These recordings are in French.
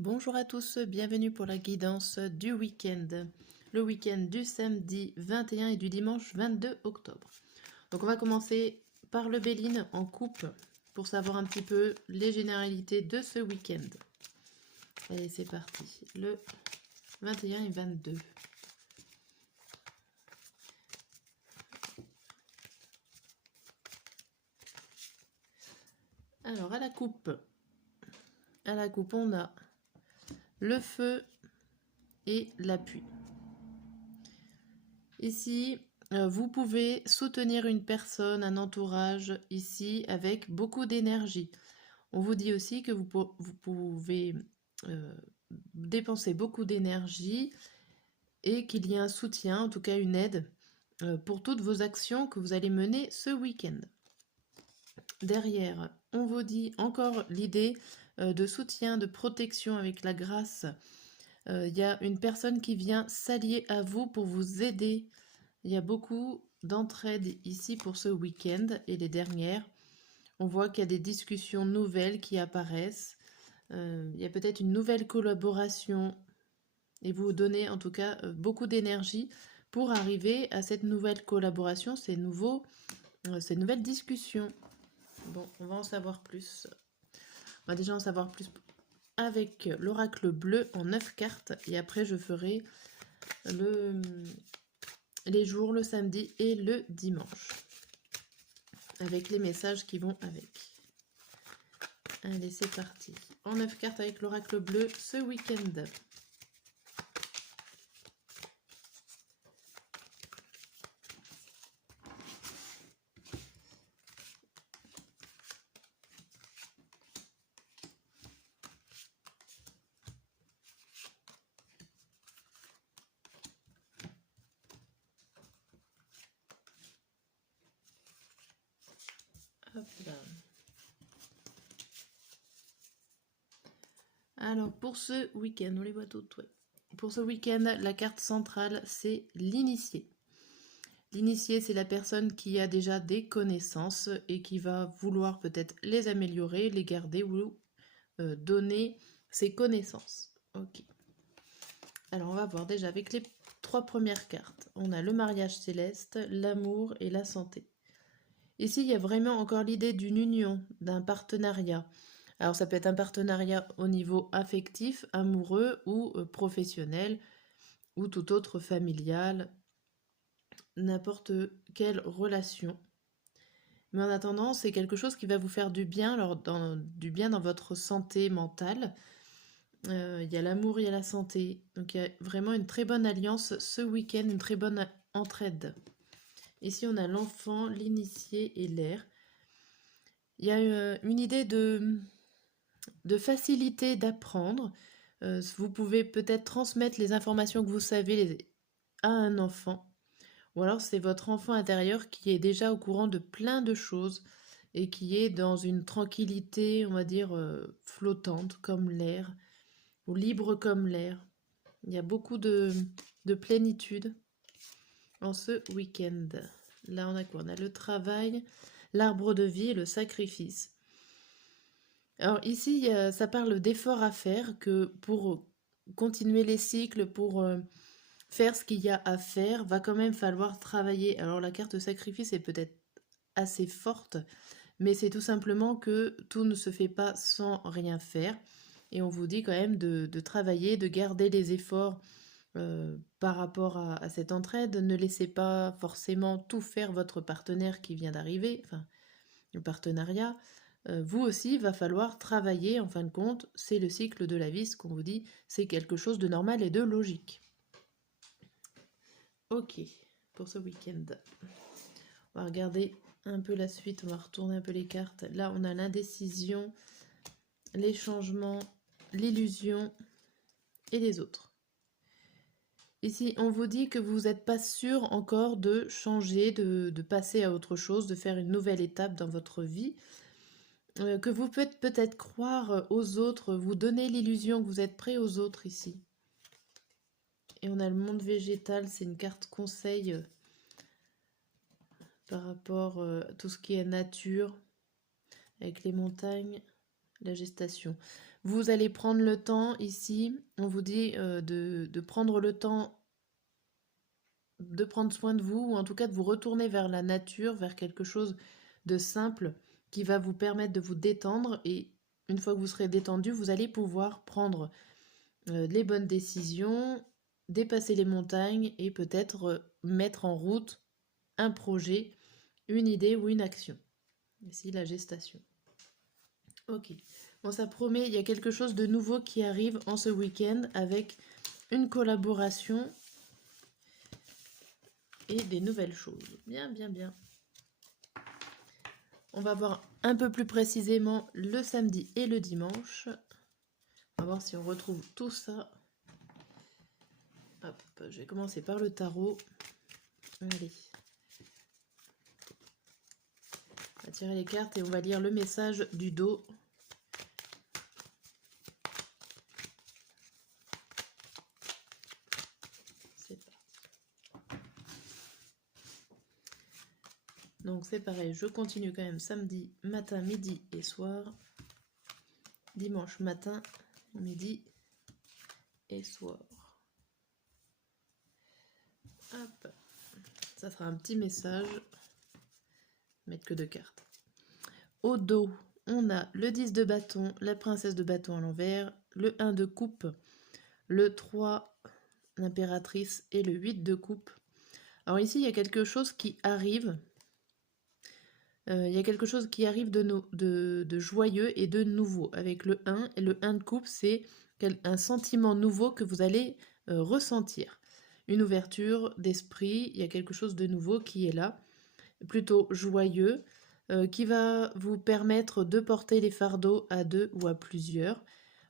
Bonjour à tous, bienvenue pour la guidance du week-end. Le week-end du samedi 21 et du dimanche 22 octobre. Donc on va commencer par le Béline en coupe pour savoir un petit peu les généralités de ce week-end. Allez, c'est parti. Le 21 et 22. Alors à la coupe, on a le feu et l'appui. Ici, vous pouvez soutenir une personne, un entourage ici avec beaucoup d'énergie. On vous dit aussi que vous pouvez dépenser beaucoup d'énergie et qu'il y a un soutien, en tout cas une aide, pour toutes vos actions que vous allez mener ce week-end. Derrière, on vous dit encore l'idée de soutien, de protection avec la grâce. Il y a une personne qui vient s'allier à vous pour vous aider. Il y a beaucoup d'entraide ici pour ce week-end. Et les dernières, on voit qu'il y a des discussions nouvelles qui apparaissent. Il y a peut-être une nouvelle collaboration et vous donnez en tout cas beaucoup d'énergie pour arriver à cette nouvelle collaboration, ces nouvelles discussions. Bon, on va en savoir plus. On va déjà en savoir plus avec l'oracle bleu en 9 cartes et après je ferai les jours, le samedi et le dimanche avec les messages qui vont avec. Allez, c'est parti. En 9 cartes avec l'oracle bleu ce week-end. Hop là. Alors, pour ce week-end, on les voit toutes, ouais. Pour ce week-end, la carte centrale, c'est l'initié. L'initié, c'est la personne qui a déjà des connaissances et qui va vouloir peut-être les améliorer, les garder ou donner ses connaissances. Ok. Alors, on va voir déjà avec les 3 premières cartes. On a le mariage céleste, l'amour et la santé. Ici, il y a vraiment encore l'idée d'une union, d'un partenariat. Alors ça peut être un partenariat au niveau affectif, amoureux ou professionnel, ou tout autre familial, n'importe quelle relation. Mais en attendant, c'est quelque chose qui va vous faire du bien, du bien dans votre santé mentale. Il y a l'amour, il y a la santé. Donc il y a vraiment une très bonne alliance ce week-end, une très bonne entraide. Ici, on a l'enfant, l'initié et l'air. Il y a une idée de facilité d'apprendre. Vous pouvez peut-être transmettre les informations que vous savez à un enfant. Ou alors c'est votre enfant intérieur qui est déjà au courant de plein de choses et qui est dans une tranquillité, on va dire, flottante comme l'air, ou libre comme l'air. Il y a beaucoup de plénitude en ce week-end. Là, on a quoi? On a le travail, l'arbre de vie et le sacrifice. Alors ici, ça parle d'efforts à faire, que pour continuer les cycles, pour faire ce qu'il y a à faire, va quand même falloir travailler. Alors la carte sacrifice est peut-être assez forte, mais c'est tout simplement que tout ne se fait pas sans rien faire. Et on vous dit quand même de travailler, de garder les efforts par rapport à cette entraide. Ne laissez pas forcément tout faire votre partenaire qui vient d'arriver, enfin le partenariat. Vous aussi, il va falloir travailler, en fin de compte, c'est le cycle de la vie, ce qu'on vous dit, c'est quelque chose de normal et de logique. Ok, pour ce week-end. On va regarder un peu la suite, on va retourner un peu les cartes. Là, on a l'indécision, les changements, l'illusion et les autres. Ici, on vous dit que vous n'êtes pas sûr encore de changer, de passer à autre chose, de faire une nouvelle étape dans votre vie. Que vous pouvez peut-être croire aux autres, vous donner l'illusion que vous êtes prêt aux autres ici. Et on a le monde végétal, c'est une carte conseil par rapport à tout ce qui est nature, avec les montagnes. la gestation. Vous allez prendre le temps ici, on vous dit de prendre le temps de prendre soin de vous, ou en tout cas de vous retourner vers la nature, vers quelque chose de simple qui va vous permettre de vous détendre. Et une fois que vous serez détendu, vous allez pouvoir prendre les bonnes décisions, dépasser les montagnes et peut-être mettre en route un projet, une idée ou une action. Ici, la gestation. Ok. Bon, ça promet, il y a quelque chose de nouveau qui arrive en ce week-end avec une collaboration et des nouvelles choses. Bien, bien, bien. On va voir un peu plus précisément le samedi et le dimanche. On va voir si on retrouve tout ça. Hop, je vais commencer par le tarot. Allez. On va tirer les cartes et on va lire le message du dos. C'est parti. Donc c'est pareil, je continue quand même samedi matin, midi et soir. Dimanche matin, midi et soir. Hop. Ça sera un petit message. Mettre que 2 cartes. Au dos, on a le 10 de bâton, la princesse de bâton à l'envers, le 1 de coupe, le 3, l'impératrice et le 8 de coupe. Alors ici, il y a quelque chose qui arrive. Il y a quelque chose qui arrive de joyeux et de nouveau avec le 1. Et le 1 de coupe, c'est un sentiment nouveau que vous allez ressentir. Une ouverture d'esprit, il y a quelque chose de nouveau qui est là, plutôt joyeux, qui va vous permettre de porter les fardeaux à 2 ou à plusieurs.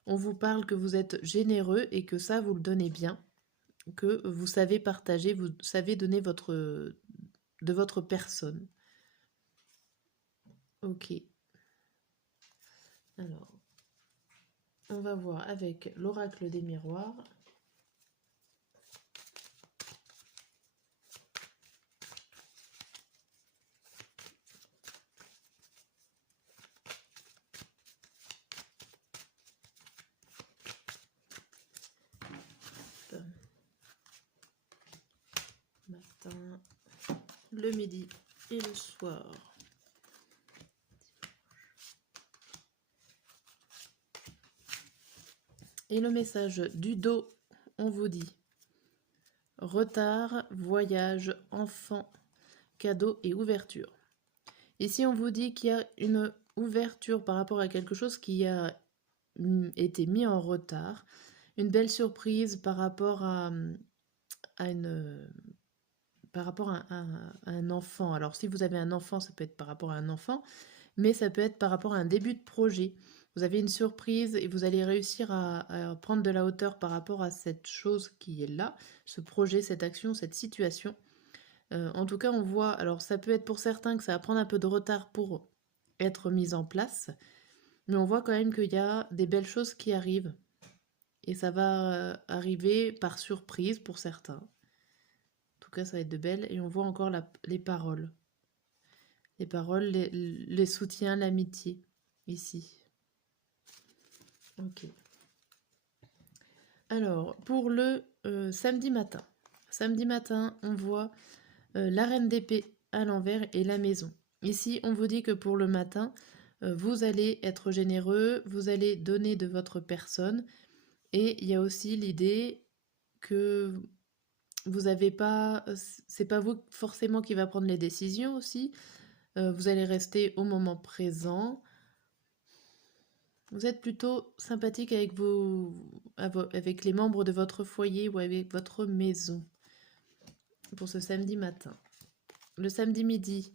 On vous parle que vous êtes généreux et que ça, vous le donnez bien, que vous savez partager, vous savez donner de votre personne. Ok. Alors, on va voir avec l'oracle des miroirs. Matin, le midi et le soir. Et le message du dos, on vous dit retard, voyage, enfant, cadeau et ouverture. Ici, on vous dit qu'il y a une ouverture par rapport à quelque chose qui a été mis en retard, une belle surprise par rapport à un enfant. Alors, si vous avez un enfant, ça peut être par rapport à un enfant, mais ça peut être par rapport à un début de projet. Vous avez une surprise et vous allez réussir à prendre de la hauteur par rapport à cette chose qui est là, ce projet, cette action, cette situation. En tout cas, on voit, alors ça peut être pour certains que ça va prendre un peu de retard pour être mis en place, mais on voit quand même qu'il y a des belles choses qui arrivent. Et ça va arriver par surprise pour certains. En tout cas, ça va être de belles. Et on voit encore les paroles. Les paroles, les soutiens, l'amitié, ici. Ok. Alors, pour le samedi matin. Samedi matin, on voit la reine d'épée à l'envers et la maison. Ici, on vous dit que pour le matin, vous allez être généreux, vous allez donner de votre personne. Et il y a aussi l'idée que vous n'avez pas, c'est pas vous forcément qui va prendre les décisions aussi. Vous allez rester au moment présent. Vous êtes plutôt sympathique avec avec les membres de votre foyer ou avec votre maison pour ce samedi matin. Le samedi midi,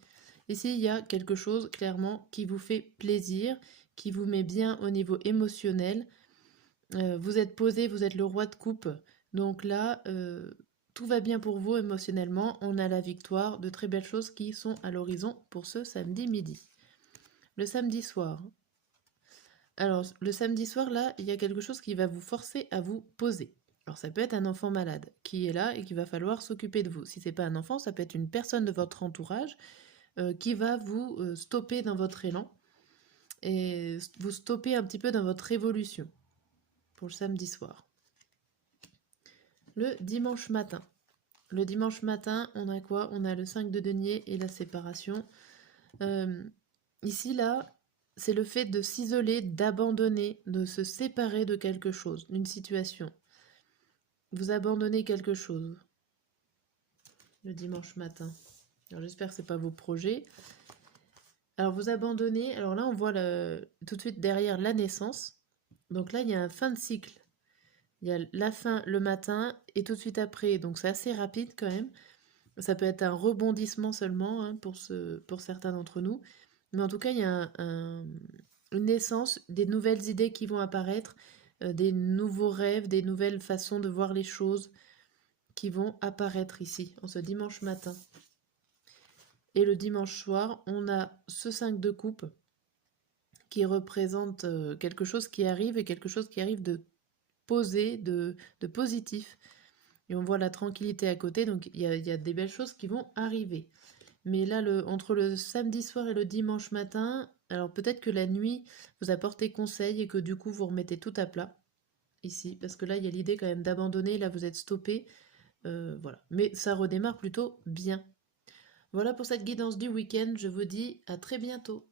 ici il y a quelque chose clairement qui vous fait plaisir, qui vous met bien au niveau émotionnel. Vous êtes posé, vous êtes le roi de coupe. Donc là, tout va bien pour vous émotionnellement. On a la victoire, de très belles choses qui sont à l'horizon pour ce samedi midi. Le samedi soir. Alors, le samedi soir, là, il y a quelque chose qui va vous forcer à vous poser. Alors, ça peut être un enfant malade qui est là et qu'il va falloir s'occuper de vous. Si c'est pas un enfant, ça peut être une personne de votre entourage qui va vous stopper dans votre élan. et vous stoppez un petit peu dans votre évolution pour le samedi soir. Le dimanche matin. Le dimanche matin, on a quoi? On a le 5 de denier et la séparation. Ici, là, c'est le fait de s'isoler, d'abandonner, de se séparer de quelque chose, d'une situation. Vous abandonnez quelque chose le dimanche matin. Alors j'espère que ce n'est pas vos projets. Alors vous abandonnez, alors là on voit tout de suite derrière la naissance. Donc là il y a un fin de cycle. Il y a la fin le matin et tout de suite après. Donc c'est assez rapide quand même. Ça peut être un rebondissement seulement hein, pour certains d'entre nous. Mais en tout cas il y a une naissance, des nouvelles idées qui vont apparaître, des nouveaux rêves, des nouvelles façons de voir les choses qui vont apparaître ici, en ce dimanche matin. Et le dimanche soir, on a ce 5 de coupe qui représente quelque chose qui arrive et quelque chose qui arrive de posé, de positif. Et on voit la tranquillité à côté, donc il y a des belles choses qui vont arriver. Mais là, entre le samedi soir et le dimanche matin, alors peut-être que la nuit vous a porté conseil et que du coup vous remettez tout à plat ici, parce que là il y a l'idée quand même d'abandonner, là vous êtes stoppé, voilà. Mais ça redémarre plutôt bien. Voilà pour cette guidance du week-end, je vous dis à très bientôt.